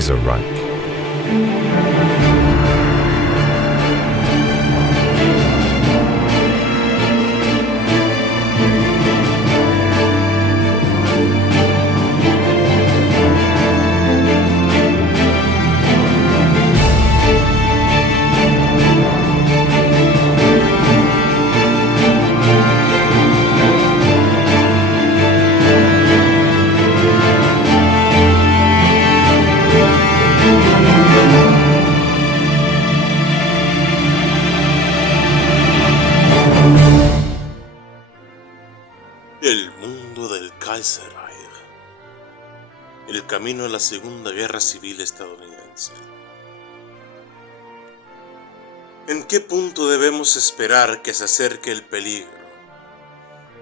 Kaiserreich. El mundo del Kaiserreich. El camino a la Segunda Guerra Civil estadounidense. ¿En qué punto debemos esperar que se acerque el peligro?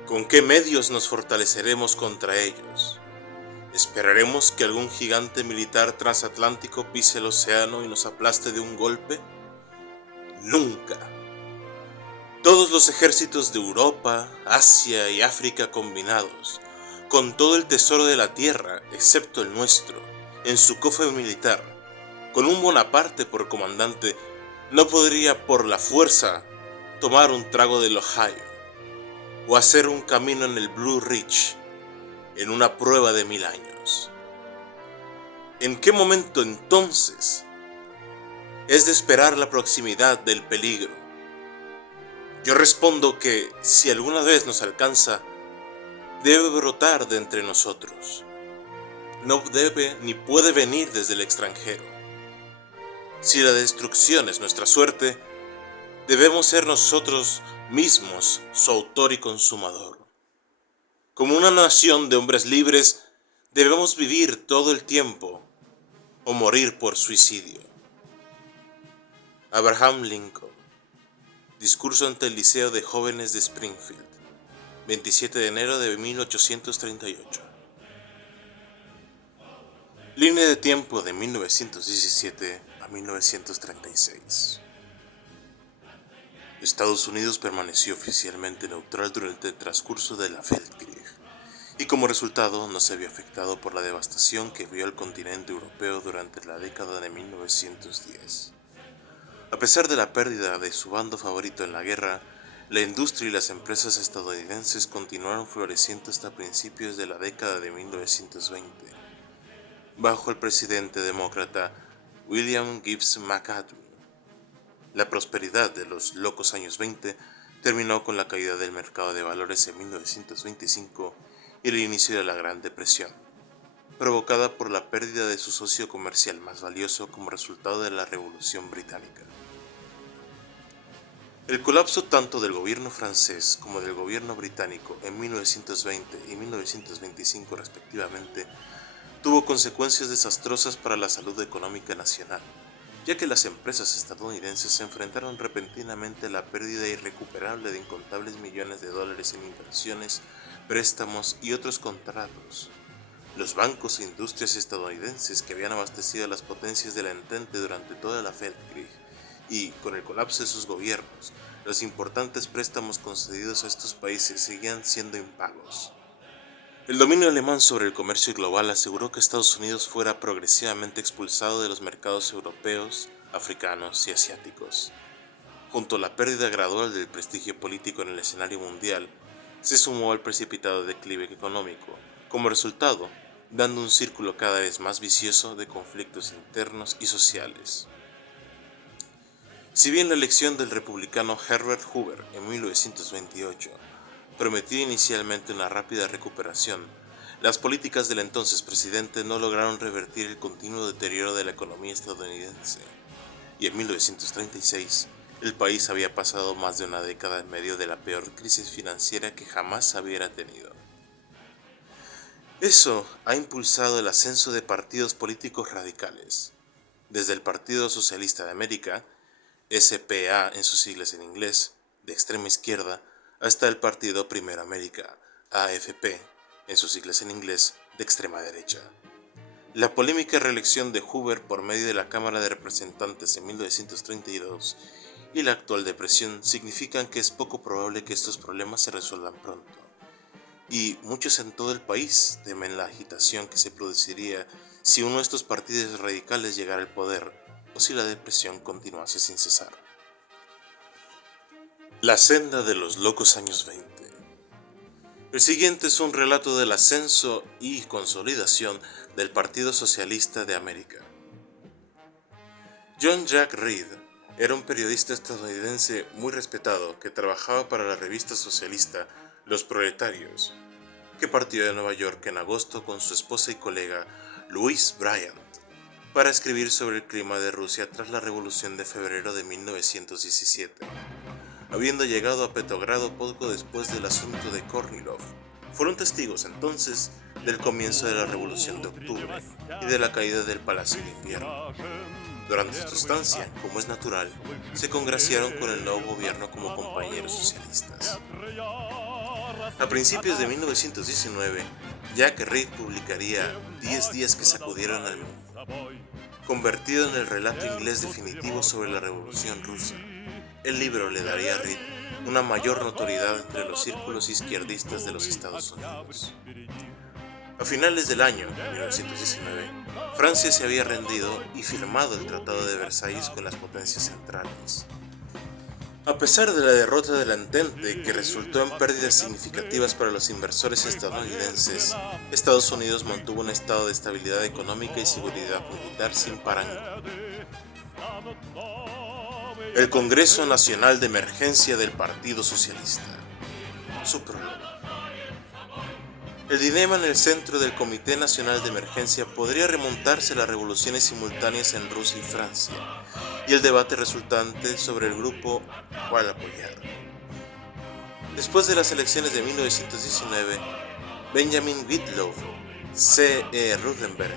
¿Con qué medios nos fortaleceremos contra ellos? ¿Esperaremos que algún gigante militar transatlántico pise el océano y nos aplaste de un golpe? ¡Nunca! Todos los ejércitos de Europa, Asia y África combinados, con todo el tesoro de la tierra, excepto el nuestro, en su cofre militar, con un Bonaparte por comandante, no podría por la fuerza tomar un trago del Ohio, o hacer un camino en el Blue Ridge, en una prueba de 1000 años. ¿En qué momento entonces es de esperar la proximidad del peligro? Yo respondo que si alguna vez nos alcanza, debe brotar de entre nosotros. No debe ni puede venir desde el extranjero. Si la destrucción es nuestra suerte, debemos ser nosotros mismos su autor y consumador. Como una nación de hombres libres, debemos vivir todo el tiempo o morir por suicidio. Abraham Lincoln. Discurso ante el Liceo de Jóvenes de Springfield, 27 de enero de 1838. Línea de tiempo de 1917 a 1936. Estados Unidos permaneció oficialmente neutral durante el transcurso de la Weltkrieg y como resultado no se vio afectado por la devastación que vio el continente europeo durante la década de 1910. A pesar de la pérdida de su bando favorito en la guerra, la industria y las empresas estadounidenses continuaron floreciendo hasta principios de la década de 1920. Bajo el presidente demócrata William Gibbs McAdoo, la prosperidad de los locos años 20 terminó con la caída del mercado de valores en 1925 y el inicio de la Gran Depresión, provocada por la pérdida de su socio comercial más valioso como resultado de la Revolución Británica. El colapso tanto del gobierno francés como del gobierno británico en 1920 y 1925 respectivamente tuvo consecuencias desastrosas para la salud económica nacional, ya que las empresas estadounidenses se enfrentaron repentinamente a la pérdida irrecuperable de incontables millones de dólares en inversiones, préstamos y otros contratos. Los bancos e industrias estadounidenses que habían abastecido a las potencias de la Entente durante toda la Weltkrieg y, con el colapso de sus gobiernos, los importantes préstamos concedidos a estos países seguían siendo impagos. El dominio alemán sobre el comercio global aseguró que Estados Unidos fuera progresivamente expulsado de los mercados europeos, africanos y asiáticos. Junto a la pérdida gradual del prestigio político en el escenario mundial, se sumó al precipitado declive económico, como resultado, dando un círculo cada vez más vicioso de conflictos internos y sociales. Si bien la elección del republicano Herbert Hoover en 1928 prometía inicialmente una rápida recuperación, las políticas del entonces presidente no lograron revertir el continuo deterioro de la economía estadounidense, y en 1936 el país había pasado más de una década en medio de la peor crisis financiera que jamás hubiera tenido. Eso ha impulsado el ascenso de partidos políticos radicales, desde el Partido Socialista de América, SPA en sus siglas en inglés, de extrema izquierda, hasta el Partido Primera América, AFP, en sus siglas en inglés, de extrema derecha. La polémica reelección de Hoover por medio de la Cámara de Representantes en 1932 y la actual depresión significan que es poco probable que estos problemas se resuelvan pronto, y muchos en todo el país temen la agitación que se produciría si uno de estos partidos radicales llegara al poder o si la depresión continuase sin cesar. La senda de los locos años 20. El siguiente es un relato del ascenso y consolidación del Partido Socialista de América. John Jack Reed era un periodista estadounidense muy respetado que trabajaba para la revista socialista Los Proletarios, que partió de Nueva York en agosto con su esposa y colega Louise Bryant para escribir sobre el clima de Rusia tras la Revolución de febrero de 1917. Habiendo llegado a Petrogrado poco después del asunto de Kornilov, fueron testigos entonces del comienzo de la Revolución de Octubre y de la caída del Palacio de Invierno. Durante su estancia, como es natural, se congraciaron con el nuevo gobierno como compañeros socialistas. A principios de 1919, Jack Reed publicaría 10 días que sacudieron al mundo, convertido en el relato inglés definitivo sobre la Revolución rusa. El libro le daría a Reed una mayor notoriedad entre los círculos izquierdistas de los Estados Unidos. A finales del año 1919, Francia se había rendido y firmado el Tratado de Versalles con las potencias centrales. A pesar de la derrota del Entente, que resultó en pérdidas significativas para los inversores estadounidenses, Estados Unidos mantuvo un estado de estabilidad económica y seguridad militar sin parangón. El Congreso Nacional de Emergencia del Partido Socialista. Su prólogo. El dilema en el centro del Comité Nacional de Emergencia podría remontarse a las revoluciones simultáneas en Rusia y Francia, y el debate resultante sobre el grupo cual apoyar. Después de las elecciones de 1919, Benjamin Wittlow, C. E. Ruthenberg,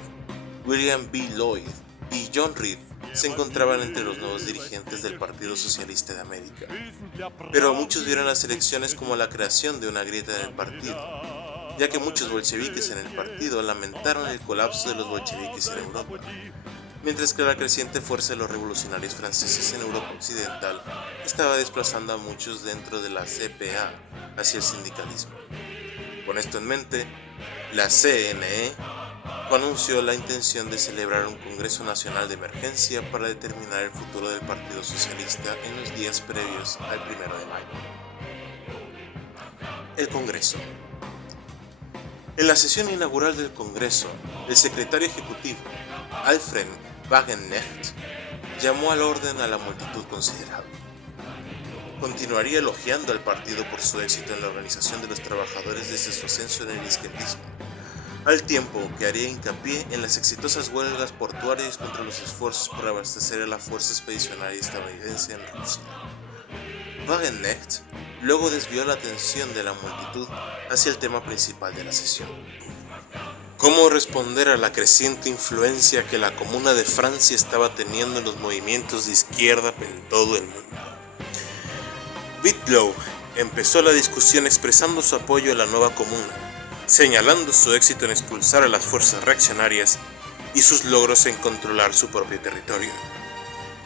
William B. Lloyd y John Reed se encontraban entre los nuevos dirigentes del Partido Socialista de América, pero muchos vieron las elecciones como la creación de una grieta en el partido, ya que muchos bolcheviques en el partido lamentaron el colapso de los bolcheviques en Europa, mientras que la creciente fuerza de los revolucionarios franceses en Europa Occidental estaba desplazando a muchos dentro de la CPA hacia el sindicalismo. Con esto en mente, la CNE anunció la intención de celebrar un Congreso Nacional de Emergencia para determinar el futuro del Partido Socialista en los días previos al 1 de mayo. El Congreso. En la sesión inaugural del Congreso, el secretario ejecutivo, Alfred Wagenknecht, llamó al orden a la multitud considerable. Continuaría elogiando al partido por su éxito en la organización de los trabajadores desde su ascenso en el izquierdismo, al tiempo que haría hincapié en las exitosas huelgas portuarias contra los esfuerzos por abastecer a la fuerza expedicionaria estadounidense en Rusia. Wagenknecht luego desvió la atención de la multitud hacia el tema principal de la sesión: cómo responder a la creciente influencia que la Comuna de Francia estaba teniendo en los movimientos de izquierda en todo el mundo. Wittlow empezó la discusión expresando su apoyo a la nueva Comuna, señalando su éxito en expulsar a las fuerzas reaccionarias y sus logros en controlar su propio territorio.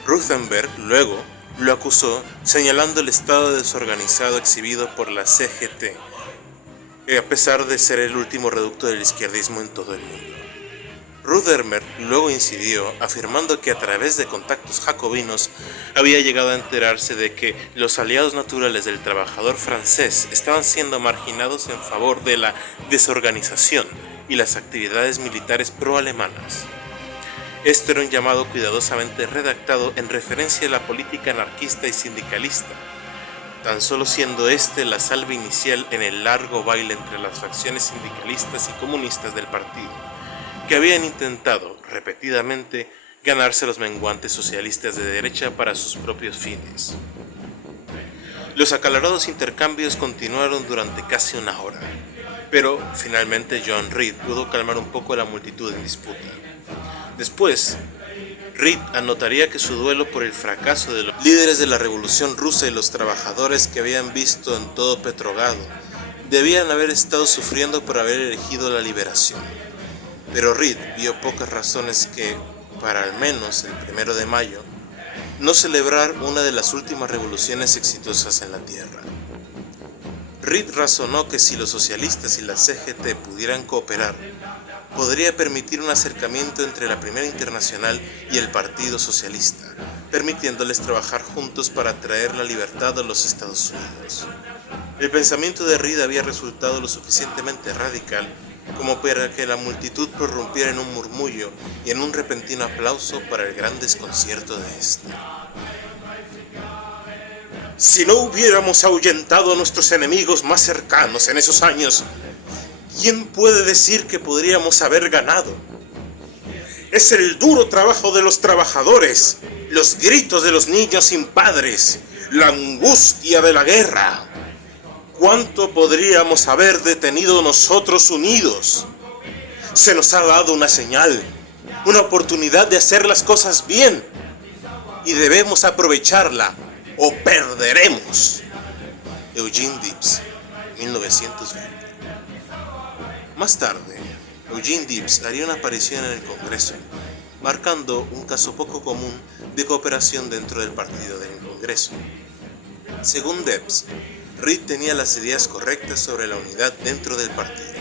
Ruthenberg luego lo acusó, señalando el estado desorganizado exhibido por la CGT, a pesar de ser el último reducto del izquierdismo en todo el mundo. Rutherford luego incidió, afirmando que a través de contactos jacobinos había llegado a enterarse de que los aliados naturales del trabajador francés estaban siendo marginados en favor de la desorganización y las actividades militares pro-alemanas. Esto era un llamado cuidadosamente redactado en referencia a la política anarquista y sindicalista, tan solo siendo este la salva inicial en el largo baile entre las facciones sindicalistas y comunistas del partido, que habían intentado repetidamente ganarse los menguantes socialistas de derecha para sus propios fines. Los acalorados intercambios continuaron durante casi una hora, pero finalmente John Reed pudo calmar un poco la multitud en disputa. Después, Reed anotaría que su duelo por el fracaso de los líderes de la Revolución Rusa y los trabajadores que habían visto en todo Petrogrado debían haber estado sufriendo por haber elegido la liberación. Pero Reed vio pocas razones que, para al menos el 1 de mayo, no celebrar una de las últimas revoluciones exitosas en la Tierra. Reed razonó que si los socialistas y la CGT pudieran cooperar, podría permitir un acercamiento entre la Primera Internacional y el Partido Socialista, permitiéndoles trabajar juntos para traer la libertad a los Estados Unidos. El pensamiento de Reed había resultado lo suficientemente radical como para que la multitud prorrumpiera en un murmullo y en un repentino aplauso para el gran desconcierto de este. Si no hubiéramos ahuyentado a nuestros enemigos más cercanos en esos años, ¿quién puede decir que podríamos haber ganado? Es el duro trabajo de los trabajadores, los gritos de los niños sin padres, la angustia de la guerra. ¿Cuánto podríamos haber detenido nosotros unidos? Se nos ha dado una señal, una oportunidad de hacer las cosas bien, y debemos aprovecharla o perderemos. Eugene Debs, 1920. Más tarde, Eugene Debs haría una aparición en el Congreso, marcando un caso poco común de cooperación dentro del partido del Congreso. Según Debs, Reed tenía las ideas correctas sobre la unidad dentro del partido.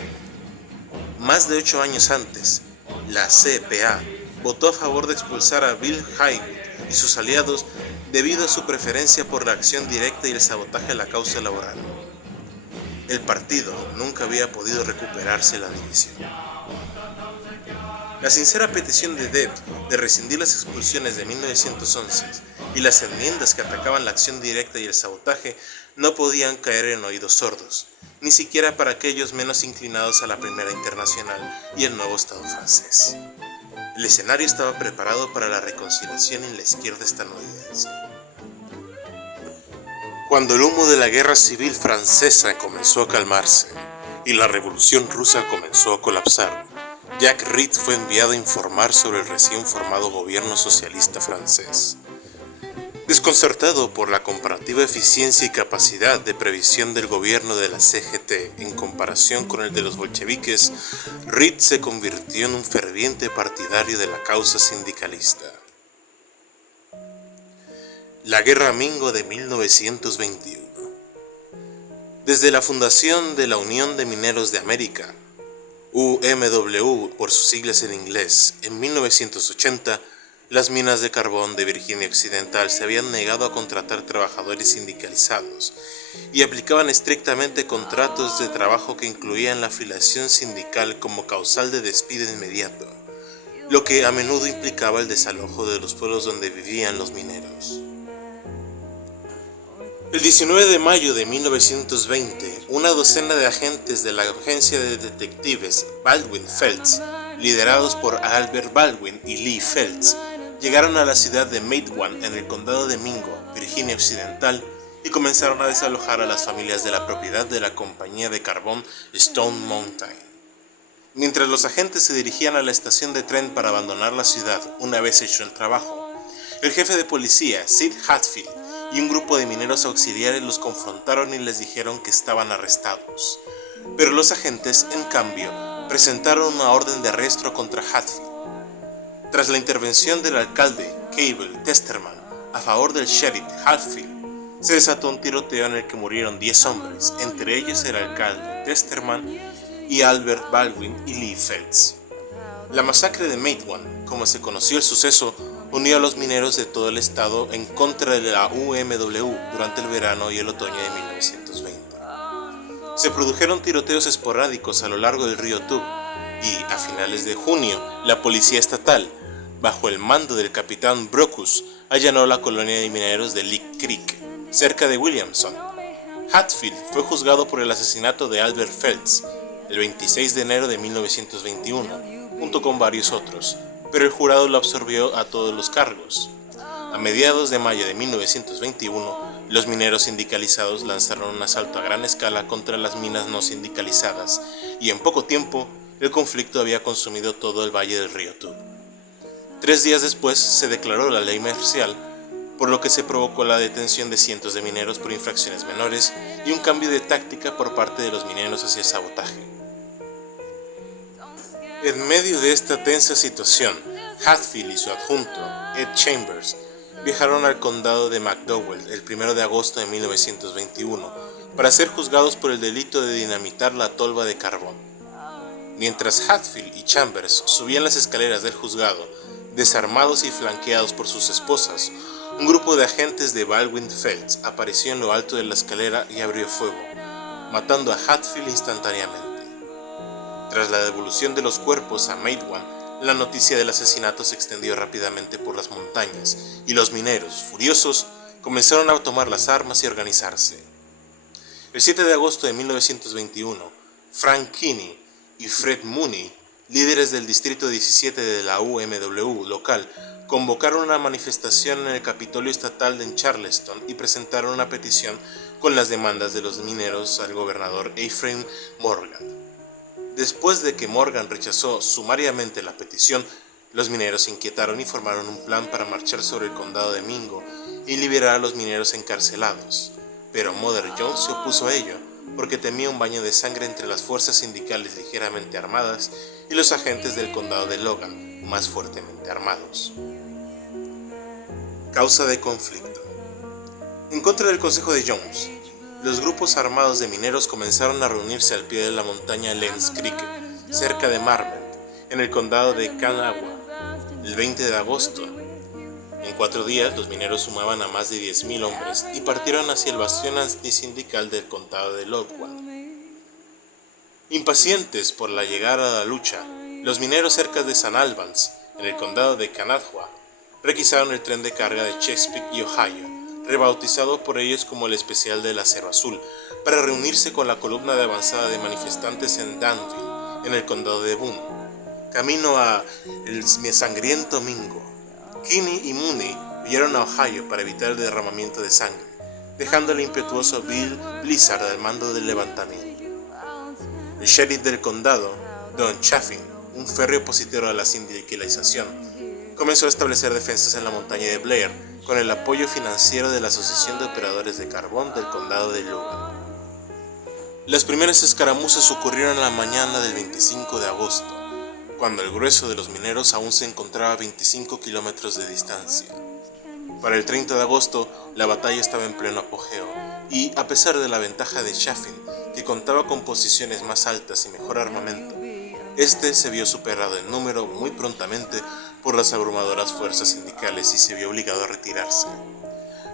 Más de 8 años antes, la CPA votó a favor de expulsar a Bill Haywood y sus aliados debido a su preferencia por la acción directa y el sabotaje a la causa laboral. El partido nunca había podido recuperarse la división. La sincera petición de Debs de rescindir las expulsiones de 1911 y las enmiendas que atacaban la acción directa y el sabotaje no podían caer en oídos sordos, ni siquiera para aquellos menos inclinados a la Primera Internacional y el nuevo Estado francés. El escenario estaba preparado para la reconciliación en la izquierda estadounidense. Cuando el humo de la guerra civil francesa comenzó a calmarse y la revolución rusa comenzó a colapsar, Jack Reed fue enviado a informar sobre el recién formado gobierno socialista francés. Desconcertado por la comparativa eficiencia y capacidad de previsión del gobierno de la CGT en comparación con el de los bolcheviques, Reed se convirtió en un ferviente partidario de la causa sindicalista. La Guerra Mingo de 1921. Desde la fundación de la Unión de Mineros de América, UMW por sus siglas en inglés, en 1980, las minas de carbón de Virginia Occidental se habían negado a contratar trabajadores sindicalizados y aplicaban estrictamente contratos de trabajo que incluían la afiliación sindical como causal de despido inmediato, lo que a menudo implicaba el desalojo de los pueblos donde vivían los mineros. El 19 de mayo de 1920, una docena de agentes de la agencia de detectives Baldwin-Felts, liderados por Albert Baldwin y Lee Felts, llegaron a la ciudad de Matewan en el condado de Mingo, Virginia Occidental, y comenzaron a desalojar a las familias de la propiedad de la compañía de carbón Stone Mountain. Mientras los agentes se dirigían a la estación de tren para abandonar la ciudad una vez hecho el trabajo, el jefe de policía, Sid Hatfield, y un grupo de mineros auxiliares los confrontaron y les dijeron que estaban arrestados. Pero los agentes, en cambio, presentaron una orden de arresto contra Hatfield. Tras la intervención del alcalde, Cable Testerman, a favor del sheriff Hatfield, se desató un tiroteo en el que murieron 10 hombres, entre ellos el alcalde Testerman y Albert Baldwin y Lee Felts. La masacre de Matewan, como se conoció el suceso, unió a los mineros de todo el estado en contra de la UMW durante el verano y el otoño de 1920. Se produjeron tiroteos esporádicos a lo largo del río Tub y, a finales de junio, la policía estatal, bajo el mando del capitán Brockus, allanó la colonia de mineros de Lick Creek, cerca de Williamson. Hatfield fue juzgado por el asesinato de Albert Felts el 26 de enero de 1921, junto con varios otros, pero el jurado lo absorbió a todos los cargos. A mediados de mayo de 1921, los mineros sindicalizados lanzaron un asalto a gran escala contra las minas no sindicalizadas, y en poco tiempo, el conflicto había consumido todo el valle del río Tub. 3 días después se declaró la ley marcial, por lo que se provocó la detención de cientos de mineros por infracciones menores y un cambio de táctica por parte de los mineros hacia el sabotaje. En medio de esta tensa situación, Hatfield y su adjunto, Ed Chambers, viajaron al condado de McDowell el 1 de agosto de 1921 para ser juzgados por el delito de dinamitar la tolva de carbón. Mientras Hatfield y Chambers subían las escaleras del juzgado, desarmados y flanqueados por sus esposas, un grupo de agentes de Baldwin Felts apareció en lo alto de la escalera y abrió fuego, matando a Hatfield instantáneamente. Tras la devolución de los cuerpos a Matewan, la noticia del asesinato se extendió rápidamente por las montañas y los mineros, furiosos, comenzaron a tomar las armas y organizarse. El 7 de agosto de 1921, Frank Kinney y Fred Mooney, líderes del Distrito 17 de la UMW local, convocaron una manifestación en el Capitolio Estatal en Charleston y presentaron una petición con las demandas de los mineros al gobernador Ephraim Morgan. Después de que Morgan rechazó sumariamente la petición, los mineros se inquietaron y formaron un plan para marchar sobre el condado de Mingo y liberar a los mineros encarcelados. Pero Mother Jones se opuso a ello, porque temía un baño de sangre entre las fuerzas sindicales ligeramente armadas y los agentes del condado de Logan, más fuertemente armados. Causa de conflicto. En contra del consejo de Jones, los grupos armados de mineros comenzaron a reunirse al pie de la montaña Lenz Creek, cerca de Marmont, en el condado de Kanawha, el 20 de agosto. En 4 días, los mineros sumaban a más de 10.000 hombres y partieron hacia el bastión antisindical del condado de Logan. Impacientes por la llegada a la lucha, los mineros cerca de St. Albans, en el condado de Kanawha, requisaron el tren de carga de Chesapeake y Ohio, rebautizado por ellos como el Especial del Acero Azul, para reunirse con la columna de avanzada de manifestantes en Danville, en el condado de Boone, camino a el sangriento Mingo. Kinney y Mooney huyeron a Ohio para evitar el derramamiento de sangre, dejando al impetuoso Bill Blizzard al mando del levantamiento. El sheriff del condado, Don Chaffin, un férreo opositor a la sindicalización, comenzó a establecer defensas en la montaña de Blair con el apoyo financiero de la Asociación de Operadores de Carbón del condado de Logan. Las primeras escaramuzas ocurrieron en la mañana del 25 de agosto, cuando el grueso de los mineros aún se encontraba a 25 kilómetros de distancia. Para el 30 de agosto, la batalla estaba en pleno apogeo, y a pesar de la ventaja de Chaffin, que contaba con posiciones más altas y mejor armamento, este se vio superado en número muy prontamente por las abrumadoras fuerzas sindicales y se vio obligado a retirarse.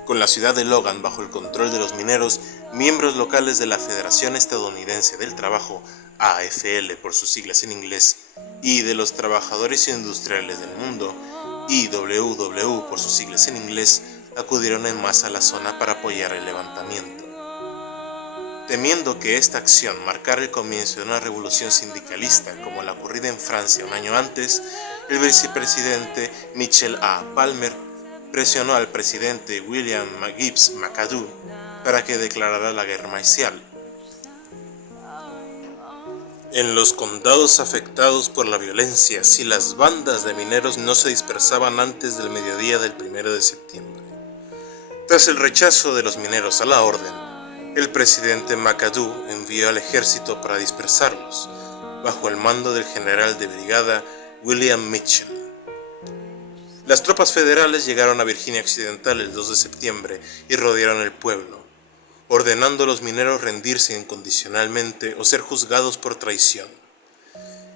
Con la ciudad de Logan bajo el control de los mineros, miembros locales de la Federación Estadounidense del Trabajo, AFL por sus siglas en inglés, y de los Trabajadores Industriales del Mundo, IWW por sus siglas en inglés, acudieron en masa a la zona para apoyar el levantamiento. Temiendo que esta acción marcara el comienzo de una revolución sindicalista como la ocurrida en Francia un año antes, el vicepresidente Mitchell A. Palmer presionó al presidente William Gibbs McAdoo para que declarara la guerra marcial. En los condados afectados por la violencia, si las bandas de mineros no se dispersaban antes del mediodía del 1 de septiembre. Tras el rechazo de los mineros a la orden, el presidente McAdoo envió al ejército para dispersarlos, bajo el mando del general de brigada William Mitchell. Las tropas federales llegaron a Virginia Occidental el 2 de septiembre y rodearon el pueblo, ordenando a los mineros rendirse incondicionalmente o ser juzgados por traición.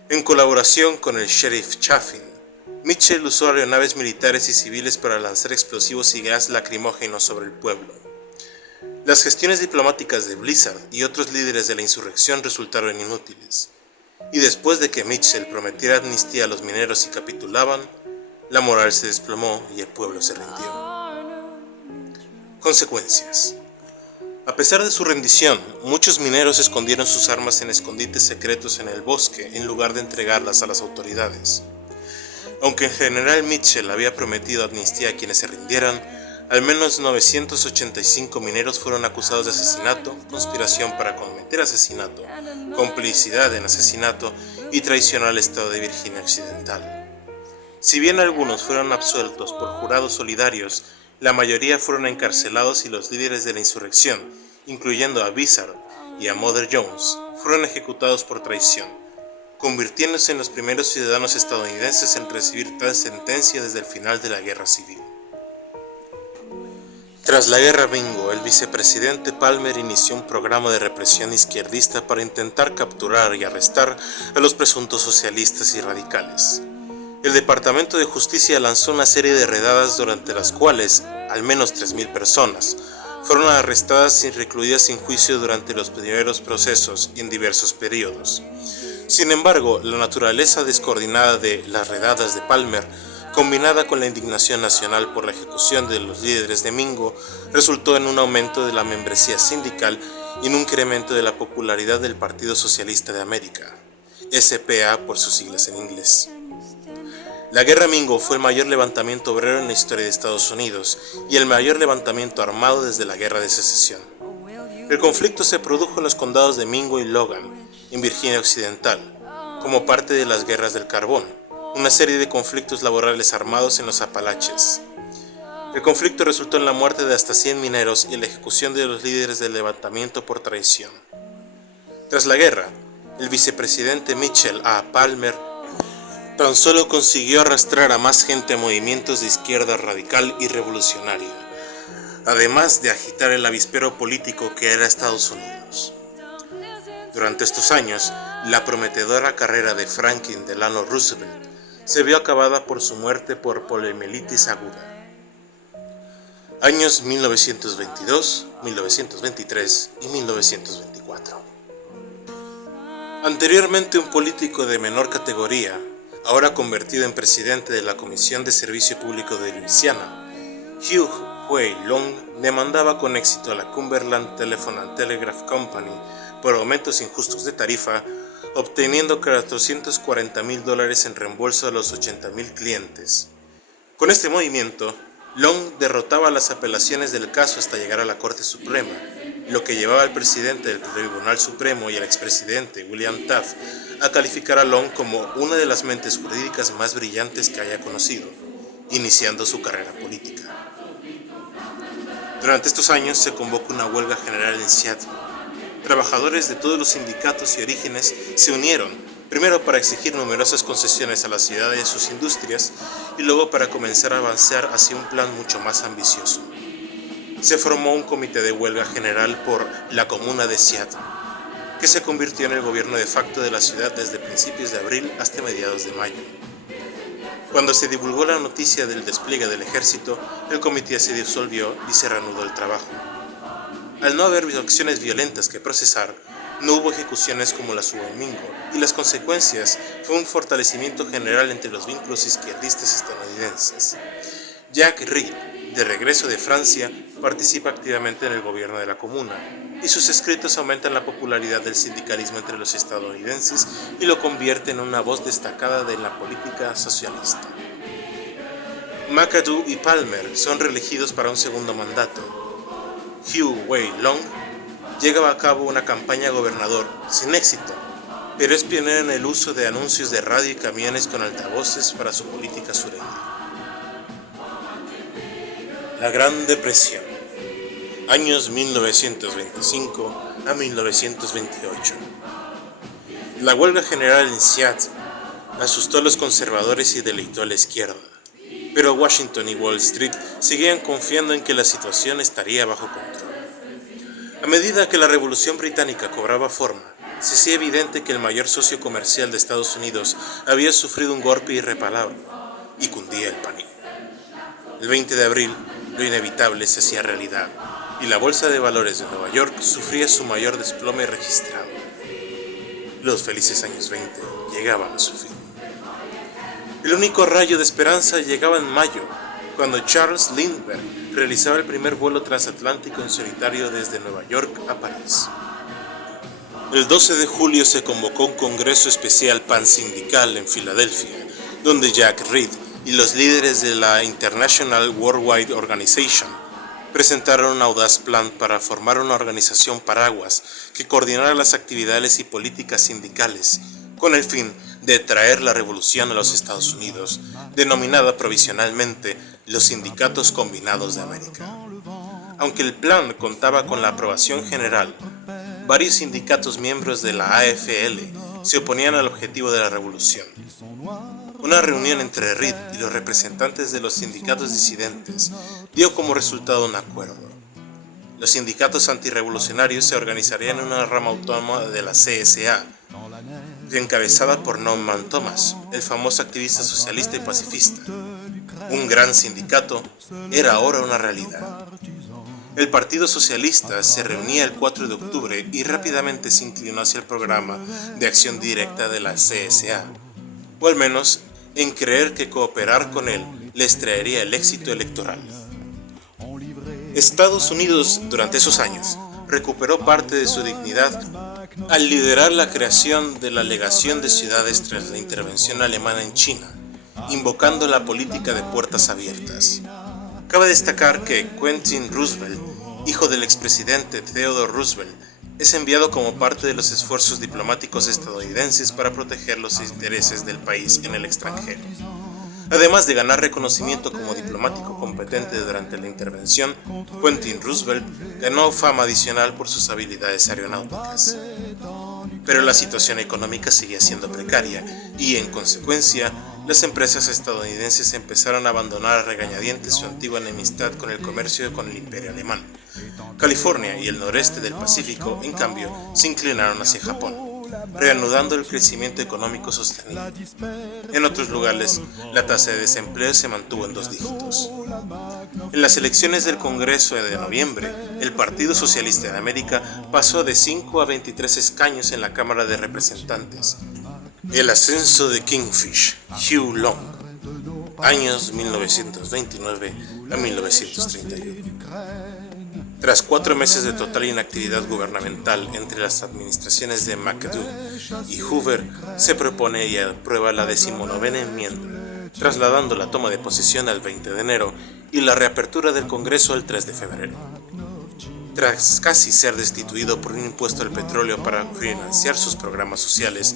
En colaboración con el sheriff Chaffin, Mitchell usó aeronaves militares y civiles para lanzar explosivos y gas lacrimógeno sobre el pueblo. Las gestiones diplomáticas de Blizzard y otros líderes de la insurrección resultaron inútiles, y después de que Mitchell prometiera amnistía a los mineros si capitulaban, la moral se desplomó y el pueblo se rindió. Consecuencias. A pesar de su rendición, muchos mineros escondieron sus armas en escondites secretos en el bosque en lugar de entregarlas a las autoridades. Aunque el general Mitchell había prometido amnistía a quienes se rindieran, al menos 985 mineros fueron acusados de asesinato, conspiración para cometer asesinato, complicidad en asesinato y traición al Estado de Virginia Occidental. Si bien algunos fueron absueltos por jurados solidarios, la mayoría fueron encarcelados y los líderes de la insurrección, incluyendo a Blizzard y a Mother Jones, fueron ejecutados por traición, convirtiéndose en los primeros ciudadanos estadounidenses en recibir tal sentencia desde el final de la Guerra Civil. Tras la Guerra Mingo, el vicepresidente Palmer inició un programa de represión izquierdista para intentar capturar y arrestar a los presuntos socialistas y radicales. El Departamento de Justicia lanzó una serie de redadas durante las cuales al menos 3.000 personas fueron arrestadas y recluidas sin juicio durante los primeros procesos y en diversos periodos. Sin embargo, la naturaleza descoordinada de las redadas de Palmer, combinada con la indignación nacional por la ejecución de los líderes de Mingo, resultó en un aumento de la membresía sindical y en un incremento de la popularidad del Partido Socialista de América, SPA por sus siglas en inglés. La Guerra Mingo fue el mayor levantamiento obrero en la historia de Estados Unidos y el mayor levantamiento armado desde la Guerra de Secesión. El conflicto se produjo en los condados de Mingo y Logan, en Virginia Occidental, como parte de las Guerras del Carbón, una serie de conflictos laborales armados en los Apalaches. El conflicto resultó en la muerte de hasta 100 mineros y la ejecución de los líderes del levantamiento por traición. Tras la guerra, el vicepresidente Mitchell A. Palmer tan solo consiguió arrastrar a más gente a movimientos de izquierda radical y revolucionaria, además de agitar el avispero político que era Estados Unidos. Durante estos años, la prometedora carrera de Franklin Delano Roosevelt se vio acabada por su muerte por poliomielitis aguda. Años 1922, 1923 y 1924. Anteriormente un político de menor categoría, ahora convertido en presidente de la Comisión de Servicio Público de Luisiana, Hugh Huey Long demandaba con éxito a la Cumberland Telephone and Telegraph Company por aumentos injustos de tarifa, obteniendo $440,000 en reembolso a los 80,000 clientes. Con este movimiento, Long derrotaba las apelaciones del caso hasta llegar a la Corte Suprema, lo que llevaba al presidente del Tribunal Supremo y al expresidente William Taft a calificar a Long como una de las mentes jurídicas más brillantes que haya conocido, iniciando su carrera política. Durante estos años se convocó una huelga general en Seattle. Trabajadores de todos los sindicatos y orígenes se unieron, primero para exigir numerosas concesiones a la ciudad y a sus industrias, y luego para comenzar a avanzar hacia un plan mucho más ambicioso. Se formó un comité de huelga general por la Comuna de Seattle, que se convirtió en el gobierno de facto de la ciudad desde principios de abril hasta mediados de mayo. Cuando se divulgó la noticia del despliegue del ejército, el comité se disolvió y se reanudó el trabajo. Al no haber acciones violentas que procesar, no hubo ejecuciones como las hubo en Mingo, y las consecuencias fue un fortalecimiento general entre los vínculos izquierdistas estadounidenses. Jack Reed, de regreso de Francia, participa activamente en el gobierno de la Comuna, y sus escritos aumentan la popularidad del sindicalismo entre los estadounidenses y lo convierten en una voz destacada de la política socialista. McAdoo y Palmer son reelegidos para un segundo mandato. Hugh Huey Long lleva a cabo una campaña a gobernador, sin éxito, pero es pionero en el uso de anuncios de radio y camiones con altavoces para su política sureña. La Gran Depresión, años 1925 a 1928. La huelga general en Seattle asustó a los conservadores y deleitó a la izquierda, pero Washington y Wall Street seguían confiando en que la situación estaría bajo control. A medida que la Revolución Británica cobraba forma, se hacía evidente que el mayor socio comercial de Estados Unidos había sufrido un golpe irreparable y cundía el pánico. El 20 de abril, lo inevitable se hacía realidad y la Bolsa de Valores de Nueva York sufría su mayor desplome registrado. Los felices años 20 llegaban a su fin. El único rayo de esperanza llegaba en mayo, cuando Charles Lindbergh realizaba el primer vuelo transatlántico en solitario desde Nueva York a París. El 12 de julio se convocó un congreso especial pansindical en Filadelfia, donde Jack Reed y los líderes de la International Worldwide Organization presentaron un audaz plan para formar una organización paraguas que coordinara las actividades y políticas sindicales, con el fin de traer la revolución a los Estados Unidos, denominada provisionalmente los Sindicatos Combinados de América. Aunque el plan contaba con la aprobación general, varios sindicatos miembros de la AFL se oponían al objetivo de la revolución. Una reunión entre Reed y los representantes de los sindicatos disidentes dio como resultado un acuerdo. Los sindicatos antirrevolucionarios se organizarían en una rama autónoma de la CSA, encabezada por Norman Thomas, el famoso activista socialista y pacifista. Un gran sindicato era ahora una realidad. El Partido Socialista se reunía el 4 de octubre y rápidamente se inclinó hacia el programa de acción directa de la CSA, o al menos en creer que cooperar con él les traería el éxito electoral. Estados Unidos, durante esos años, recuperó parte de su dignidad al liderar la creación de la Legación de Ciudades tras la intervención alemana en China, invocando la política de puertas abiertas. Cabe destacar que Quentin Roosevelt, hijo del expresidente Theodore Roosevelt, es enviado como parte de los esfuerzos diplomáticos estadounidenses para proteger los intereses del país en el extranjero. Además de ganar reconocimiento como diplomático competente durante la intervención, Quentin Roosevelt ganó fama adicional por sus habilidades aeronáuticas. Pero la situación económica seguía siendo precaria y, en consecuencia, las empresas estadounidenses empezaron a abandonar a regañadientes su antigua enemistad con el comercio con el Imperio Alemán. California y el noreste del Pacífico, en cambio, se inclinaron hacia Japón, reanudando el crecimiento económico sostenido. En otros lugares, la tasa de desempleo se mantuvo en 2 dígitos. En las elecciones del Congreso de noviembre, el Partido Socialista de América pasó de 5 a 23 escaños en la Cámara de Representantes. El ascenso de Kingfish, Huey Long, años 1929 a 1931. Tras 4 meses de total inactividad gubernamental entre las administraciones de McAdoo y Hoover, se propone y aprueba la 19ª enmienda, trasladando la toma de posesión al 20 de enero y la reapertura del Congreso al 3 de febrero. Tras casi ser destituido por un impuesto al petróleo para financiar sus programas sociales,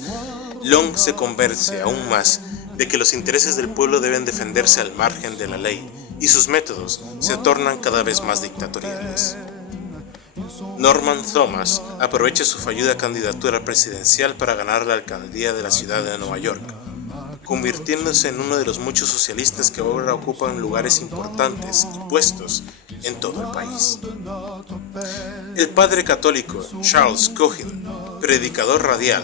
Long se convence aún más de que los intereses del pueblo deben defenderse al margen de la ley y sus métodos se tornan cada vez más dictatoriales. Norman Thomas aprovecha su fallida candidatura presidencial para ganar la alcaldía de la ciudad de Nueva York, convirtiéndose en uno de los muchos socialistas que ahora ocupan lugares importantes y puestos en todo el país. El padre católico Charles Cohen, predicador radial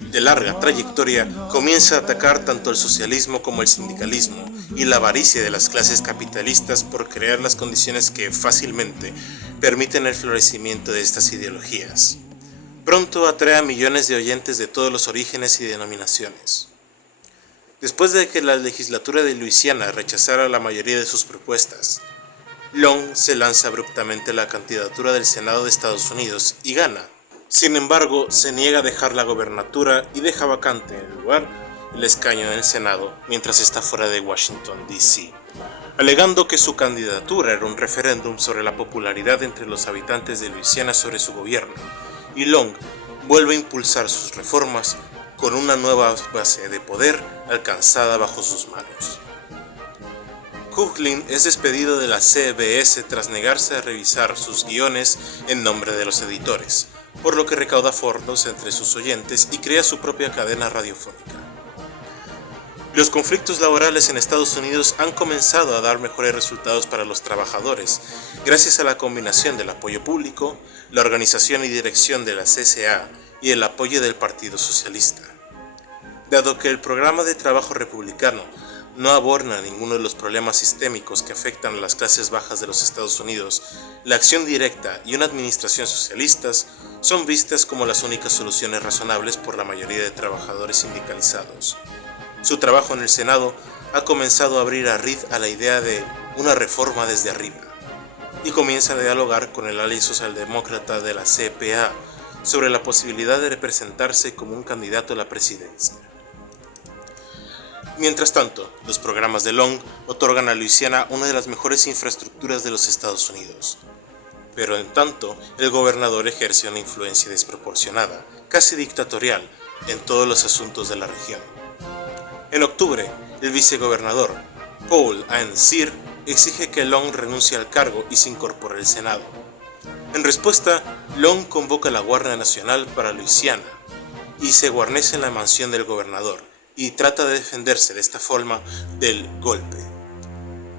de larga trayectoria, comienza a atacar tanto el socialismo como el sindicalismo y la avaricia de las clases capitalistas por crear las condiciones que fácilmente permiten el florecimiento de estas ideologías. Pronto atrae a millones de oyentes de todos los orígenes y denominaciones. Después de que la legislatura de Luisiana rechazara la mayoría de sus propuestas, Long se lanza abruptamente a la candidatura del Senado de Estados Unidos y gana. Sin embargo, se niega a dejar la gobernatura y deja vacante en el lugar el escaño en el Senado mientras está fuera de Washington, D.C., alegando que su candidatura era un referéndum sobre la popularidad entre los habitantes de Luisiana sobre su gobierno, y Long vuelve a impulsar sus reformas con una nueva base de poder alcanzada bajo sus manos. Coughlin es despedido de la CBS tras negarse a revisar sus guiones en nombre de los editores, por lo que recauda fondos entre sus oyentes y crea su propia cadena radiofónica. Los conflictos laborales en Estados Unidos han comenzado a dar mejores resultados para los trabajadores, gracias a la combinación del apoyo público, la organización y dirección de la CSA y el apoyo del Partido Socialista. Dado que el programa de trabajo republicano no aborda ninguno de los problemas sistémicos que afectan a las clases bajas de los Estados Unidos, la acción directa y una administración socialistas son vistas como las únicas soluciones razonables por la mayoría de trabajadores sindicalizados. Su trabajo en el Senado ha comenzado a abrir a Reed a la idea de una reforma desde arriba, y comienza a dialogar con el aliado socialdemócrata de la CPA sobre la posibilidad de representarse como un candidato a la presidencia. Mientras tanto, los programas de Long otorgan a Luisiana una de las mejores infraestructuras de los Estados Unidos. Pero en tanto, el gobernador ejerce una influencia desproporcionada, casi dictatorial, en todos los asuntos de la región. En octubre, el vicegobernador, Paul Ann Cyr, exige que Long renuncie al cargo y se incorpore al Senado. En respuesta, Long convoca la Guardia Nacional para Luisiana y se guarnece en la mansión del gobernador, y trata de defenderse de esta forma del golpe.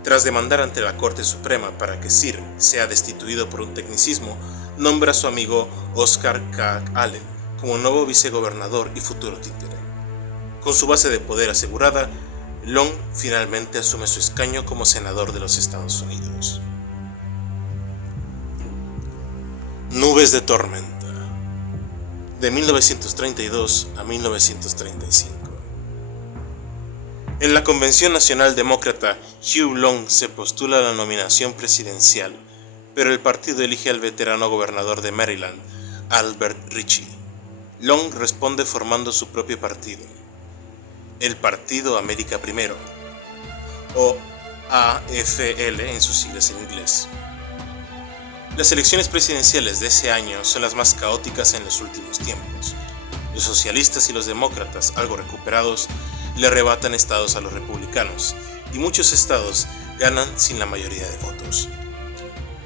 Tras demandar ante la Corte Suprema para que Sir sea destituido por un tecnicismo, nombra a su amigo Oscar K. Allen como nuevo vicegobernador y futuro títere. Con su base de poder asegurada, Long finalmente asume su escaño como senador de los Estados Unidos. Nubes de tormenta. De 1932 a 1935. En la Convención Nacional Demócrata, Hugh Long se postula a la nominación presidencial, pero el partido elige al veterano gobernador de Maryland, Albert Ritchie. Long responde formando su propio partido, el Partido América Primero, o AFL en sus siglas en inglés. Las elecciones presidenciales de ese año son las más caóticas en los últimos tiempos. Los socialistas y los demócratas, algo recuperados, le arrebatan estados a los republicanos, y muchos estados ganan sin la mayoría de votos.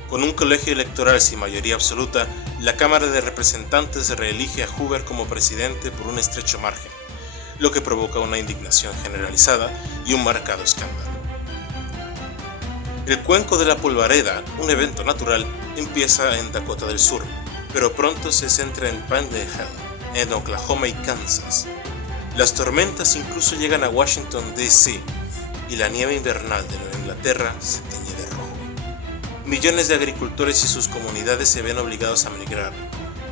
Con un colegio electoral sin mayoría absoluta, la Cámara de Representantes reelige a Hoover como presidente por un estrecho margen, lo que provoca una indignación generalizada y un marcado escándalo. El Cuenco de la Polvareda, un evento natural, empieza en Dakota del Sur, pero pronto se centra en Panhandle, en Oklahoma y Kansas. Las tormentas incluso llegan a Washington, D.C., y la nieve invernal de Nueva Inglaterra se teñe de rojo. Millones de agricultores y sus comunidades se ven obligados a migrar,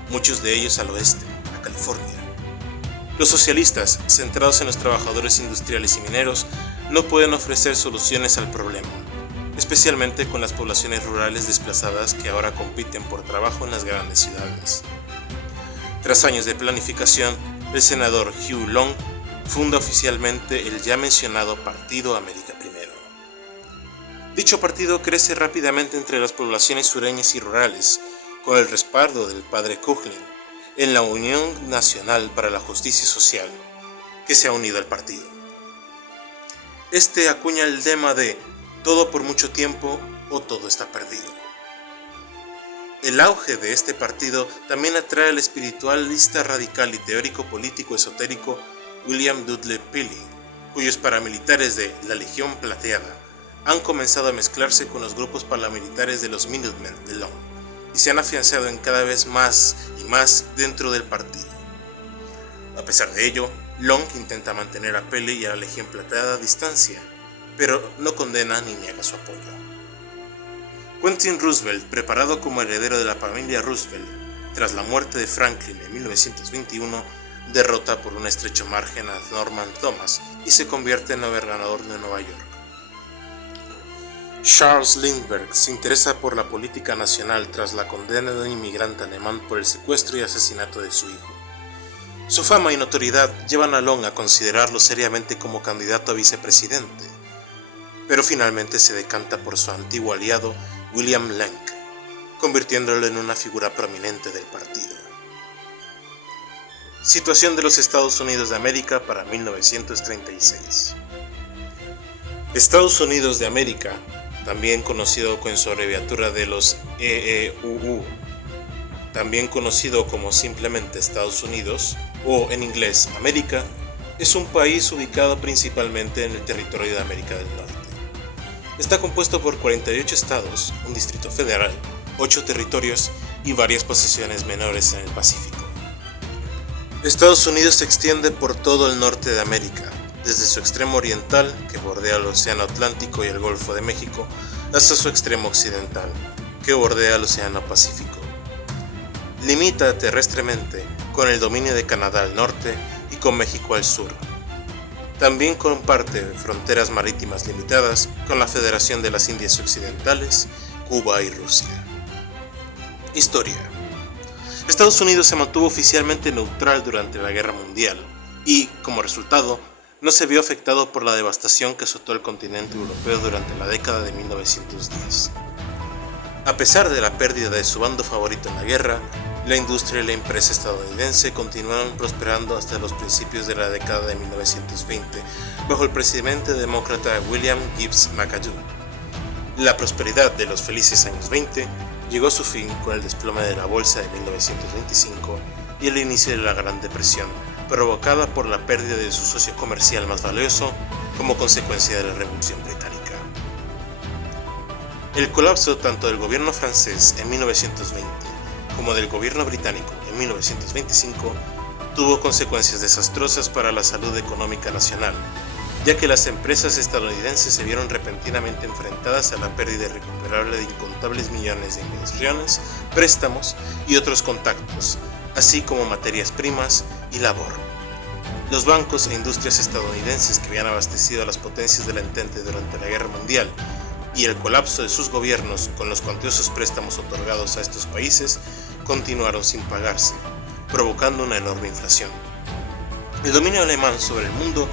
muchos de ellos al oeste, a California. Los socialistas, centrados en los trabajadores industriales y mineros, no pueden ofrecer soluciones al problema, especialmente con las poblaciones rurales desplazadas que ahora compiten por trabajo en las grandes ciudades. Tras años de planificación, el senador Hugh Long funda oficialmente el ya mencionado Partido América Primero. Dicho partido crece rápidamente entre las poblaciones sureñas y rurales, con el respaldo del padre Coughlin en la Unión Nacional para la Justicia Social, que se ha unido al partido. Este acuña el lema de todo por mucho tiempo o todo está perdido. El auge de este partido también atrae al espiritualista radical y teórico político esotérico William Dudley Pilley, cuyos paramilitares de la Legión Plateada han comenzado a mezclarse con los grupos paramilitares de los Minutemen de Long y se han afianzado en cada vez más y más dentro del partido. A pesar de ello, Long intenta mantener a Pilley y a la Legión Plateada a distancia, pero no condena ni niega su apoyo. Quentin Roosevelt, preparado como heredero de la familia Roosevelt, tras la muerte de Franklin en 1921, derrota por un estrecho margen a Norman Thomas y se convierte en el gobernador de Nueva York. Charles Lindbergh se interesa por la política nacional tras la condena de un inmigrante alemán por el secuestro y asesinato de su hijo. Su fama y notoriedad llevan a Long a considerarlo seriamente como candidato a vicepresidente, pero finalmente se decanta por su antiguo aliado William Lenk, convirtiéndolo en una figura prominente del partido. Situación de los Estados Unidos de América para 1936. Estados Unidos de América, también conocido con su abreviatura de los EEUU, también conocido como simplemente Estados Unidos, o en inglés América, es un país ubicado principalmente en el territorio de América del Norte. Está compuesto por 48 estados, un distrito federal, 8 territorios y varias posesiones menores en el Pacífico. Estados Unidos se extiende por todo el norte de América, desde su extremo oriental, que bordea el Océano Atlántico y el Golfo de México, hasta su extremo occidental, que bordea el Océano Pacífico. Limita terrestremente con el dominio de Canadá al norte y con México al sur. También comparte fronteras marítimas limitadas con la Federación de las Indias Occidentales, Cuba y Rusia. Historia. Estados Unidos se mantuvo oficialmente neutral durante la Guerra Mundial y, como resultado, no se vio afectado por la devastación que azotó el continente europeo durante la década de 1910. A pesar de la pérdida de su bando favorito en la guerra, la industria y la empresa estadounidense continuaron prosperando hasta los principios de la década de 1920 bajo el presidente demócrata William Gibbs McAdoo. La prosperidad de los felices años 20 llegó a su fin con el desplome de la bolsa de 1925 y el inicio de la Gran Depresión, provocada por la pérdida de su socio comercial más valioso como consecuencia de la Revolución Británica. El colapso tanto del gobierno francés en 1920 como del gobierno británico en 1925 tuvo consecuencias desastrosas para la salud económica nacional, ya que las empresas estadounidenses se vieron repentinamente enfrentadas a la pérdida irrecuperable de incontables millones de inversiones, préstamos y otros contactos, así como materias primas y labor. Los bancos e industrias estadounidenses que habían abastecido a las potencias del Entente durante la Guerra Mundial y el colapso de sus gobiernos con los cuantiosos préstamos otorgados a estos países continuaron sin pagarse, provocando una enorme inflación. El dominio alemán sobre el mundo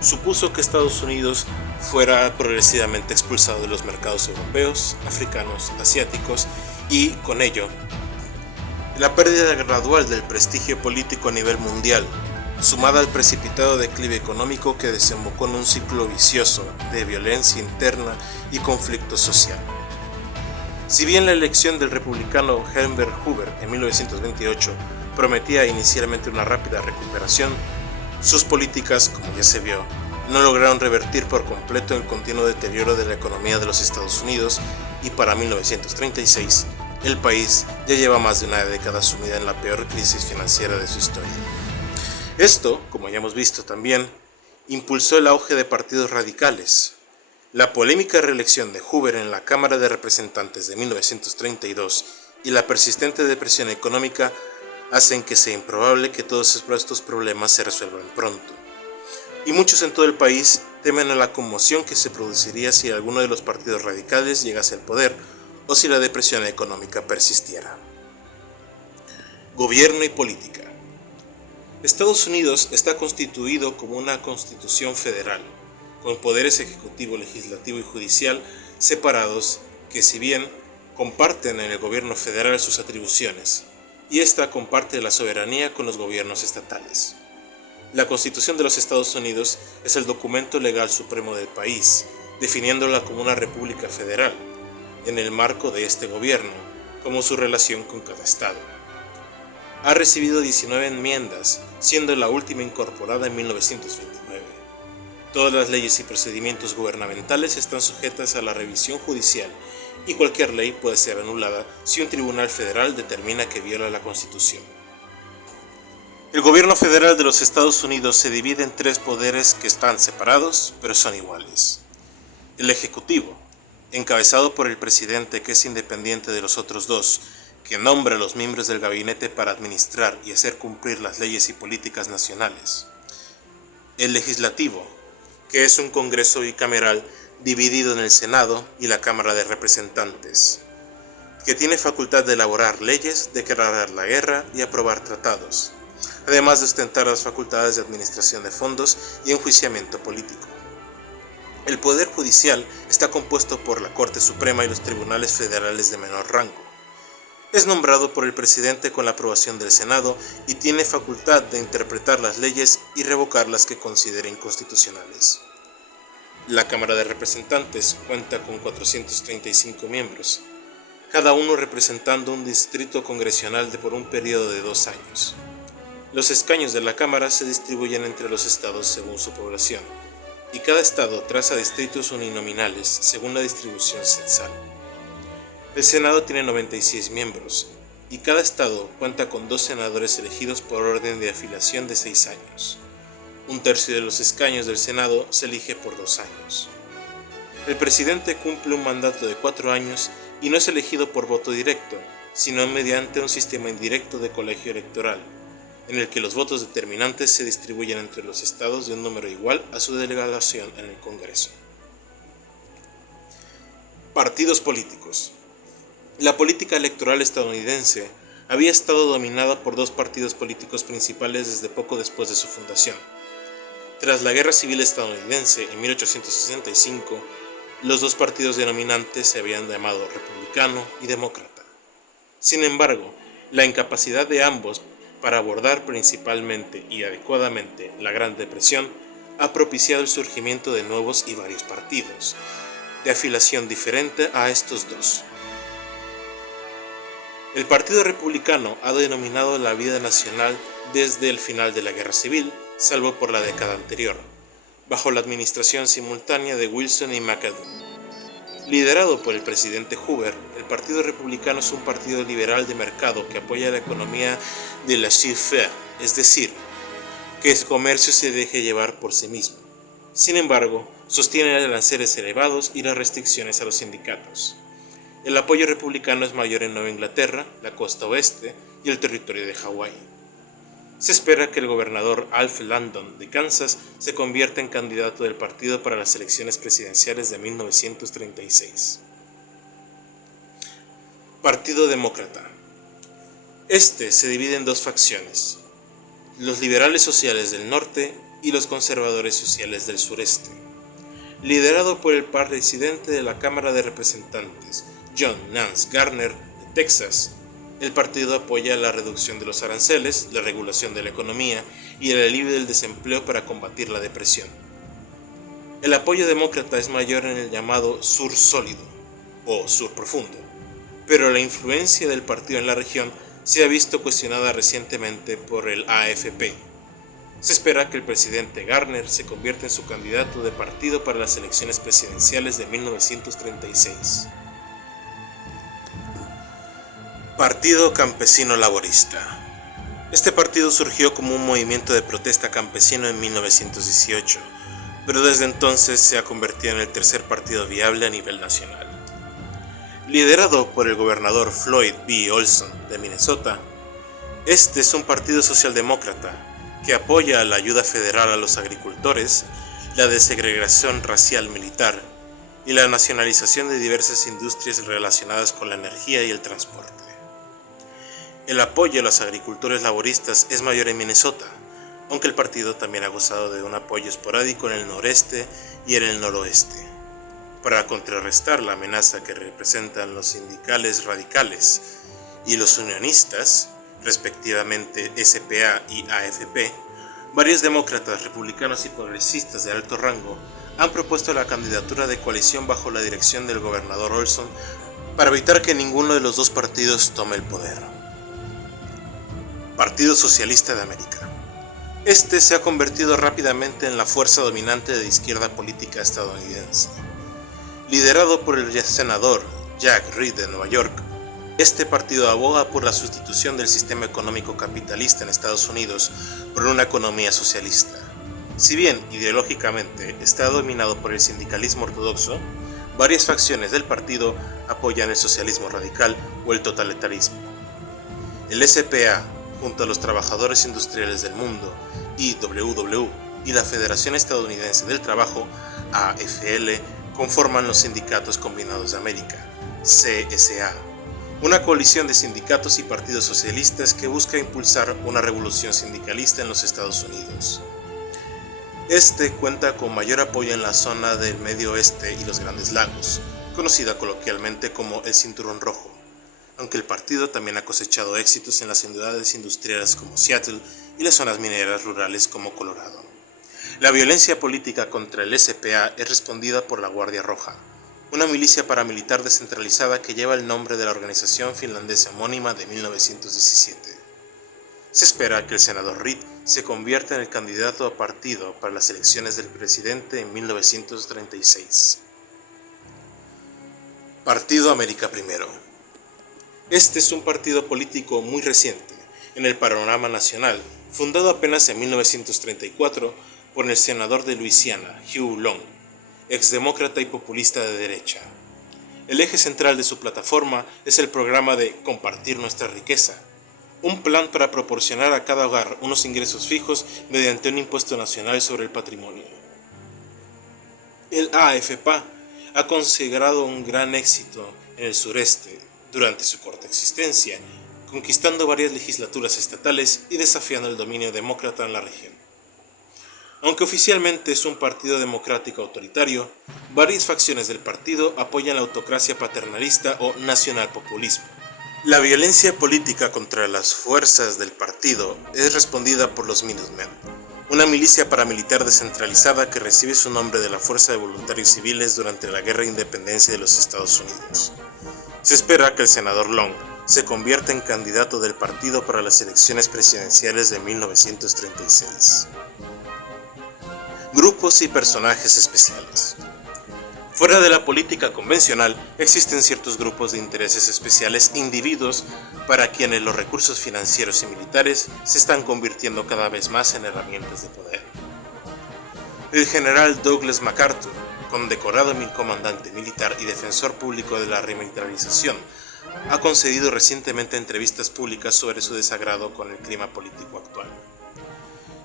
supuso que Estados Unidos fuera progresivamente expulsado de los mercados europeos, africanos, asiáticos y, con ello, la pérdida gradual del prestigio político a nivel mundial, sumada al precipitado declive económico que desembocó en un ciclo vicioso de violencia interna y conflicto social. Si bien la elección del republicano Herbert Hoover en 1928 prometía inicialmente una rápida recuperación, sus políticas, como ya se vio, no lograron revertir por completo el continuo deterioro de la economía de los Estados Unidos y para 1936 el país ya lleva más de una década sumida en la peor crisis financiera de su historia. Esto, como ya hemos visto también, impulsó el auge de partidos radicales. La polémica reelección de Hoover en la Cámara de Representantes de 1932 y la persistente depresión económica hacen que sea improbable que todos estos problemas se resuelvan pronto. Y muchos en todo el país temen a la conmoción que se produciría si alguno de los partidos radicales llegase al poder o si la depresión económica persistiera. Gobierno y política. Estados Unidos está constituido como una constitución federal, con poderes ejecutivo, legislativo y judicial separados que, si bien comparten en el gobierno federal sus atribuciones, y ésta comparte la soberanía con los gobiernos estatales. La Constitución de los Estados Unidos es el documento legal supremo del país, definiéndola como una república federal, en el marco de este gobierno, como su relación con cada estado. Ha recibido 19 enmiendas, siendo la última incorporada en 1929. Todas las leyes y procedimientos gubernamentales están sujetas a la revisión judicial y cualquier ley puede ser anulada si un tribunal federal determina que viola la Constitución. El gobierno federal de los Estados Unidos se divide en tres poderes que están separados, pero son iguales. El Ejecutivo, encabezado por el presidente, que es independiente de los otros dos, que nombra a los miembros del gabinete para administrar y hacer cumplir las leyes y políticas nacionales. El Legislativo, que es un Congreso bicameral dividido en el Senado y la Cámara de Representantes, que tiene facultad de elaborar leyes, declarar la guerra y aprobar tratados, además de ostentar las facultades de administración de fondos y enjuiciamiento político. El Poder Judicial está compuesto por la Corte Suprema y los tribunales federales de menor rango. Es nombrado por el presidente con la aprobación del Senado y tiene facultad de interpretar las leyes y revocar las que considere inconstitucionales. La Cámara de Representantes cuenta con 435 miembros, cada uno representando un distrito congresional por un periodo de 2 años. Los escaños de la Cámara se distribuyen entre los estados según su población, y cada estado traza distritos uninominales según la distribución censal. El Senado tiene 96 miembros, y cada estado cuenta con 2 senadores elegidos por orden de afiliación de 6 años. Un tercio de los escaños del Senado se elige por 2 años. El presidente cumple un mandato de 4 años y no es elegido por voto directo, sino mediante un sistema indirecto de colegio electoral, en el que los votos determinantes se distribuyen entre los estados de un número igual a su delegación en el Congreso. Partidos políticos. La política electoral estadounidense había estado dominada por 2 partidos políticos principales desde poco después de su fundación. Tras la Guerra Civil Estadounidense en 1865, los 2 partidos denominantes se habían llamado Republicano y Demócrata. Sin embargo, la incapacidad de ambos para abordar principalmente y adecuadamente la Gran Depresión ha propiciado el surgimiento de nuevos y varios partidos, de afiliación diferente a estos 2. El Partido Republicano ha denominado la vida nacional desde el final de la Guerra Civil, salvo por la década anterior, bajo la administración simultánea de Wilson y McAdoo. Liderado por el presidente Hoover, el Partido Republicano es un partido liberal de mercado que apoya la economía de laissez-faire, es decir, que el comercio se deje llevar por sí mismo. Sin embargo, sostiene aranceles elevados y las restricciones a los sindicatos. El apoyo republicano es mayor en Nueva Inglaterra, la costa oeste y el territorio de Hawái. Se espera que el gobernador Alf Landon de Kansas se convierta en candidato del partido para las elecciones presidenciales de 1936. Partido Demócrata. Este se divide en dos facciones: los liberales sociales del norte y los conservadores sociales del sureste. Liderado por el presidente de la Cámara de Representantes, John Nance Garner, de Texas, el partido apoya la reducción de los aranceles, la regulación de la economía y el alivio del desempleo para combatir la depresión. El apoyo demócrata es mayor en el llamado sur sólido o sur profundo, pero la influencia del partido en la región se ha visto cuestionada recientemente por el AFP. Se espera que el presidente Garner se convierta en su candidato de partido para las elecciones presidenciales de 1936. Partido Campesino Laborista. Este partido surgió como un movimiento de protesta campesino en 1918, pero desde entonces se ha convertido en el tercer partido viable a nivel nacional. Liderado por el gobernador Floyd B. Olson de Minnesota, este es un partido socialdemócrata que apoya la ayuda federal a los agricultores, la desegregación racial militar y la nacionalización de diversas industrias relacionadas con la energía y el transporte. El apoyo a los agricultores laboristas es mayor en Minnesota, aunque el partido también ha gozado de un apoyo esporádico en el noreste y en el noroeste. Para contrarrestar la amenaza que representan los sindicales radicales y los unionistas, respectivamente SPA y AFP, varios demócratas, republicanos y progresistas de alto rango han propuesto la candidatura de coalición bajo la dirección del gobernador Olson para evitar que ninguno de los dos partidos tome el poder. Partido Socialista de América. Este se ha convertido rápidamente en la fuerza dominante de izquierda política estadounidense. Liderado por el senador Jack Reed de Nueva York, este partido aboga por la sustitución del sistema económico capitalista en Estados Unidos por una economía socialista. Si bien ideológicamente está dominado por el sindicalismo ortodoxo, varias facciones del partido apoyan el socialismo radical o el totalitarismo. El SPA, junto a los Trabajadores Industriales del Mundo, IWW, y la Federación Estadounidense del Trabajo, AFL, conforman los Sindicatos Combinados de América, CSA, una coalición de sindicatos y partidos socialistas que busca impulsar una revolución sindicalista en los Estados Unidos. Este cuenta con mayor apoyo en la zona del Medio Oeste y los Grandes Lagos, conocida coloquialmente como el Cinturón Rojo, aunque el partido también ha cosechado éxitos en las ciudades industriales como Seattle y las zonas mineras rurales como Colorado. La violencia política contra el SPA es respondida por la Guardia Roja, una milicia paramilitar descentralizada que lleva el nombre de la organización finlandesa homónima de 1917. Se espera que el senador Reed se convierta en el candidato a partido para las elecciones del presidente en 1936. Partido América Primero. Este es un partido político muy reciente en el panorama nacional, fundado apenas en 1934 por el senador de Luisiana, Hugh Long, exdemócrata y populista de derecha. El eje central de su plataforma es el programa de Compartir Nuestra Riqueza, un plan para proporcionar a cada hogar unos ingresos fijos mediante un impuesto nacional sobre el patrimonio. El AFP ha consagrado un gran éxito en el sureste durante su corta existencia, conquistando varias legislaturas estatales y desafiando el dominio demócrata en la región. Aunque oficialmente es un partido democrático autoritario, varias facciones del partido apoyan la autocracia paternalista o nacionalpopulismo. La violencia política contra las fuerzas del partido es respondida por los Minutemen, una milicia paramilitar descentralizada que recibe su nombre de la Fuerza de Voluntarios Civiles durante la Guerra de Independencia de los Estados Unidos. Se espera que el senador Long se convierte en candidato del partido para las elecciones presidenciales de 1936. Grupos y personajes especiales. Fuera de la política convencional, existen ciertos grupos de intereses especiales, individuos para quienes los recursos financieros y militares se están convirtiendo cada vez más en herramientas de poder. El general Douglas MacArthur, condecorado comandante militar y defensor público de la remilitarización, ha concedido recientemente entrevistas públicas sobre su desagrado con el clima político actual.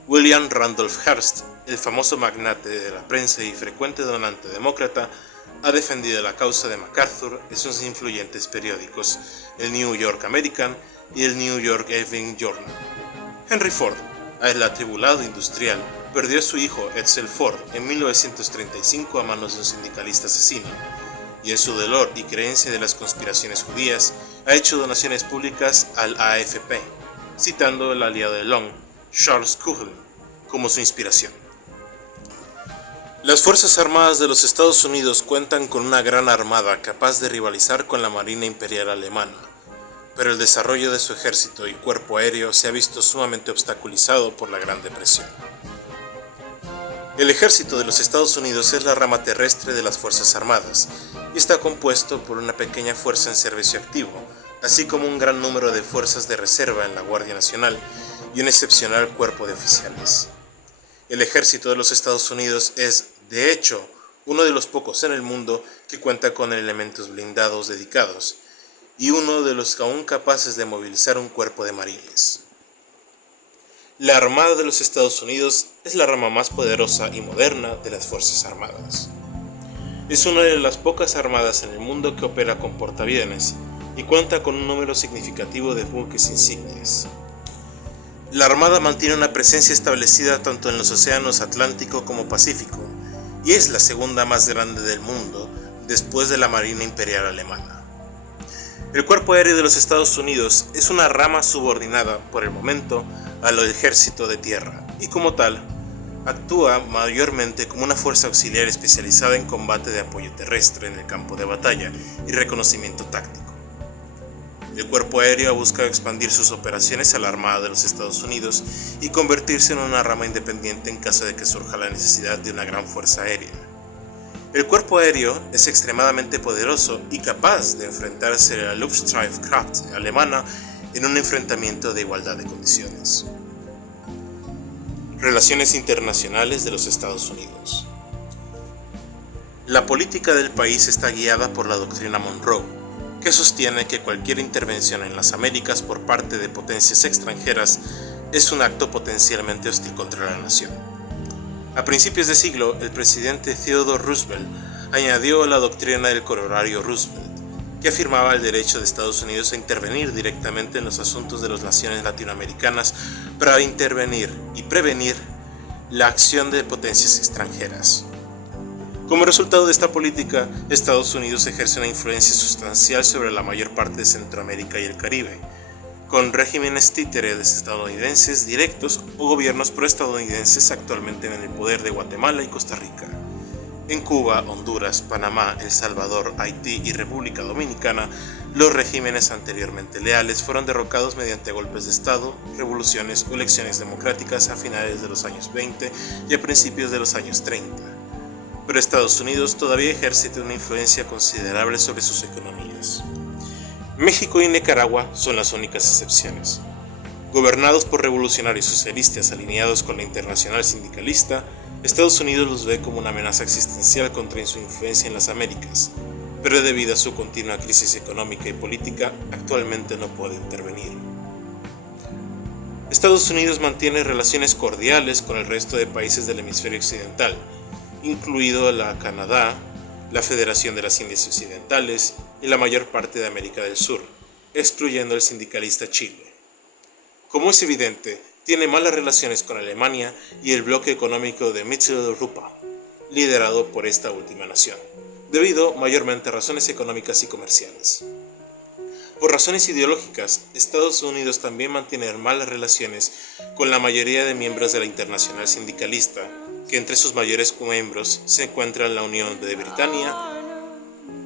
William Randolph Hearst, el famoso magnate de la prensa y frecuente donante demócrata, ha defendido la causa de MacArthur en sus influyentes periódicos, el New York American y el New York Evening Journal. Henry Ford, el atribulado industrial, perdió a su hijo Edsel Ford en 1935 a manos de un sindicalista asesino, y en su dolor y creencia de las conspiraciones judías, ha hecho donaciones públicas al AFP, citando al aliado de Long, Charles Coughlan, como su inspiración. Las Fuerzas Armadas de los Estados Unidos cuentan con una gran armada capaz de rivalizar con la Marina Imperial Alemana, pero el desarrollo de su ejército y cuerpo aéreo se ha visto sumamente obstaculizado por la Gran Depresión. El ejército de los Estados Unidos es la rama terrestre de las Fuerzas Armadas y está compuesto por una pequeña fuerza en servicio activo, así como un gran número de fuerzas de reserva en la Guardia Nacional y un excepcional cuerpo de oficiales. El ejército de los Estados Unidos es, de hecho, uno de los pocos en el mundo que cuenta con elementos blindados dedicados, y uno de los aún capaces de movilizar un cuerpo de marines. La Armada de los Estados Unidos es la rama más poderosa y moderna de las Fuerzas Armadas. Es una de las pocas armadas en el mundo que opera con portaaviones y cuenta con un número significativo de buques insignias. La Armada mantiene una presencia establecida tanto en los océanos Atlántico como Pacífico y es la segunda más grande del mundo después de la Marina Imperial Alemana. El Cuerpo Aéreo de los Estados Unidos es una rama subordinada, por el momento, al Ejército de Tierra y como tal, actúa mayormente como una fuerza auxiliar especializada en combate de apoyo terrestre en el campo de batalla y reconocimiento táctico. El Cuerpo Aéreo ha buscado expandir sus operaciones a la Armada de los Estados Unidos y convertirse en una rama independiente en caso de que surja la necesidad de una gran fuerza aérea. El Cuerpo Aéreo es extremadamente poderoso y capaz de enfrentarse a la Luftstreitkräfte alemana en un enfrentamiento de igualdad de condiciones. Relaciones internacionales de los Estados Unidos. La política del país está guiada por la doctrina Monroe, que sostiene que cualquier intervención en las Américas por parte de potencias extranjeras es un acto potencialmente hostil contra la nación. A principios de siglo, el presidente Theodore Roosevelt añadió la doctrina del corolario Roosevelt, que afirmaba el derecho de Estados Unidos a intervenir directamente en los asuntos de las naciones latinoamericanas para intervenir y prevenir la acción de potencias extranjeras. Como resultado de esta política, Estados Unidos ejerce una influencia sustancial sobre la mayor parte de Centroamérica y el Caribe, con regímenes títeres estadounidenses directos o gobiernos proestadounidenses actualmente en el poder de Guatemala y Costa Rica. En Cuba, Honduras, Panamá, El Salvador, Haití y República Dominicana, los regímenes anteriormente leales fueron derrocados mediante golpes de Estado, revoluciones o elecciones democráticas a finales de los años 20 y a principios de los años 30. Pero Estados Unidos todavía ejerce una influencia considerable sobre sus economías. México y Nicaragua son las únicas excepciones. Gobernados por revolucionarios socialistas alineados con la Internacional Sindicalista, Estados Unidos los ve como una amenaza existencial contra su influencia en las Américas, pero debido a su continua crisis económica y política, actualmente no puede intervenir. Estados Unidos mantiene relaciones cordiales con el resto de países del hemisferio occidental, incluido la Canadá, la Federación de las Indias Occidentales y la mayor parte de América del Sur, excluyendo el sindicalista Chile. Como es evidente, tiene malas relaciones con Alemania y el bloque económico de Mitteleuropa, liderado por esta última nación, debido mayormente a razones económicas y comerciales. Por razones ideológicas, Estados Unidos también mantiene malas relaciones con la mayoría de miembros de la Internacional Sindicalista, que entre sus mayores miembros se encuentran la Unión de Britania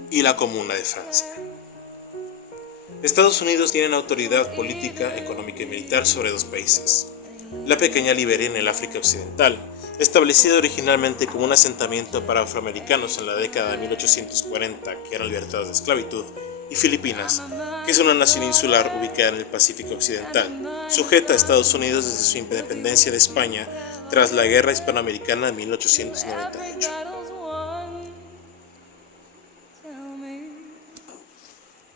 y la Comuna de Francia. Estados Unidos tiene autoridad política, económica y militar sobre dos países. La pequeña Liberia en el África Occidental, establecida originalmente como un asentamiento para afroamericanos en la década de 1840 que eran libertados de esclavitud, y Filipinas, que es una nación insular ubicada en el Pacífico Occidental, sujeta a Estados Unidos desde su independencia de España tras la Guerra Hispanoamericana de 1898.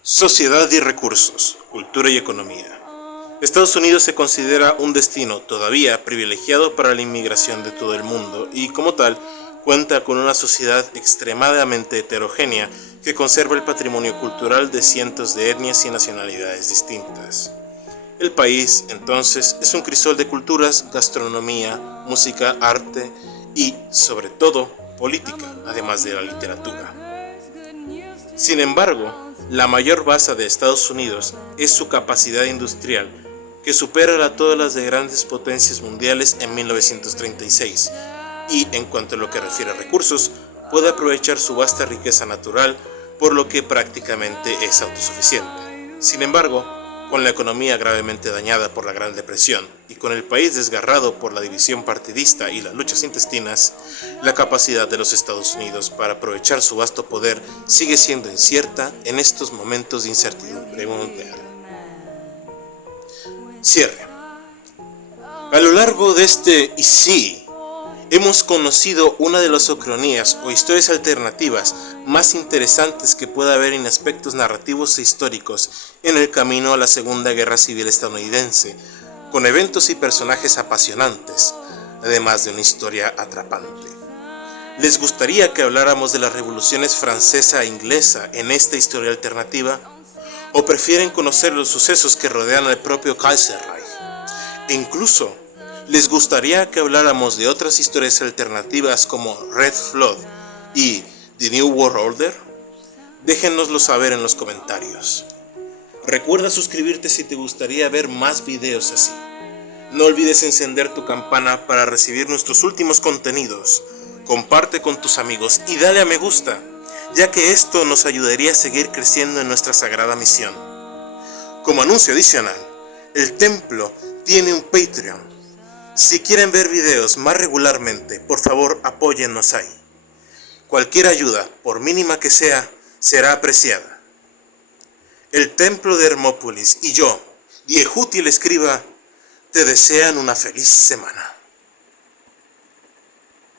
Sociedad y recursos, cultura y economía. Estados Unidos se considera un destino todavía privilegiado para la inmigración de todo el mundo y, como tal, cuenta con una sociedad extremadamente heterogénea que conserva el patrimonio cultural de cientos de etnias y nacionalidades distintas. El país, entonces, es un crisol de culturas, gastronomía, música, arte y, sobre todo, política, además de la literatura. Sin embargo, la mayor baza de Estados Unidos es su capacidad industrial, que supera a todas las de grandes potencias mundiales en 1936, y en cuanto a lo que refiere a recursos, puede aprovechar su vasta riqueza natural, por lo que prácticamente es autosuficiente. Sin embargo, con la economía gravemente dañada por la Gran Depresión y con el país desgarrado por la división partidista y las luchas intestinas, la capacidad de los Estados Unidos para aprovechar su vasto poder sigue siendo incierta en estos momentos de incertidumbre mundial. Cierre. A lo largo de este y sí, hemos conocido una de las ucronías o historias alternativas más interesantes que pueda haber en aspectos narrativos e históricos en el camino a la Segunda Guerra Civil estadounidense, con eventos y personajes apasionantes, además de una historia atrapante. ¿Les gustaría que habláramos de las revoluciones francesa e inglesa en esta historia alternativa? ¿O prefieren conocer los sucesos que rodean al propio Kaiserreich? E incluso, ¿les gustaría que habláramos de otras historias alternativas como Red Flood y The New World Order? Déjennoslo saber en los comentarios. Recuerda suscribirte si te gustaría ver más videos así. No olvides encender tu campana para recibir nuestros últimos contenidos. Comparte con tus amigos y dale a me gusta, ya que esto nos ayudaría a seguir creciendo en nuestra sagrada misión. Como anuncio adicional, el templo tiene un Patreon. Si quieren ver videos más regularmente, por favor apóyennos ahí. Cualquier ayuda, por mínima que sea, será apreciada. El templo de Hermópolis y yo, Yehuti el escriba, te desean una feliz semana.